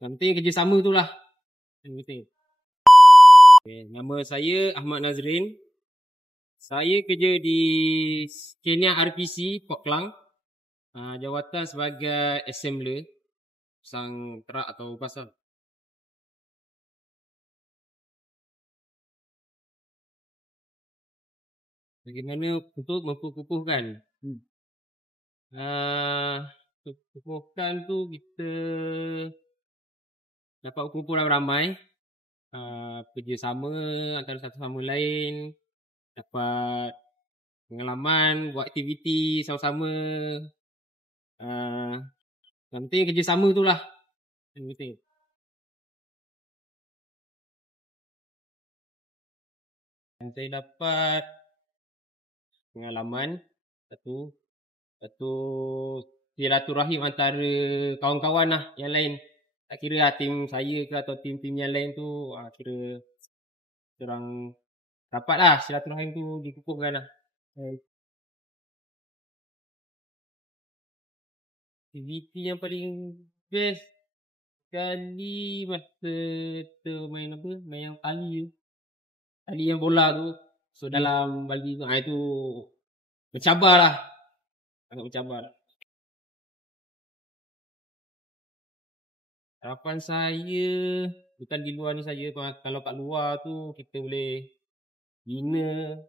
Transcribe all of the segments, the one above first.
Yang penting kerjasama tu lah. Yang penting. Okay, nama saya Ahmad Nazrin. Saya kerja di Kenya RPC Port Klang. Jawatan sebagai assembler pasang terak atau pasang. Bagaimana untuk memperkukuhkan? Memperkukuhkan tu kita dapat berkumpul ramai-ramai, kerjasama antara satu sama lain, dapat pengalaman, buat aktiviti sama-sama. Yang penting kerjasama tu lah. Yang penting. Yang saya dapat pengalaman satu silaturahim antara kawan-kawan lah yang lain. Tak kira lah tim saya ke atau tim-tim yang lain tu, kira orang rapat lah, silaturahim tu dikukuhkan lah. Aktiviti yang paling best kali masa kita main apa? Main yang tali tu. Tali yang bola tu. So dalam bagi tu, itu mencabar lah. Sangat mencabar lah. Harapan saya bukan di luar ni saja. Kalau kat luar tu kita boleh bina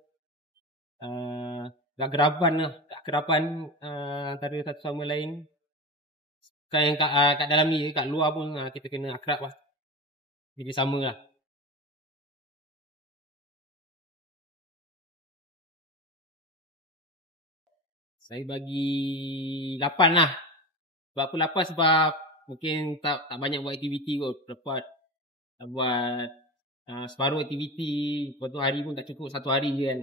kegeraban lah. Kegeraban antara satu sama lain. Bukan yang kat dalam ni, kat luar pun kita kena akrab lah. Jadi sama lah. Saya bagi 8 lah. Sebab apa 8? Sebab mungkin tak banyak buat aktiviti kot. Dapat buat separuh aktiviti. Lepas tu hari pun tak cukup 1 hari je kan.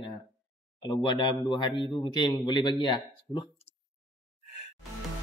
Kalau buat dalam 2 hari tu mungkin boleh bagi lah 10.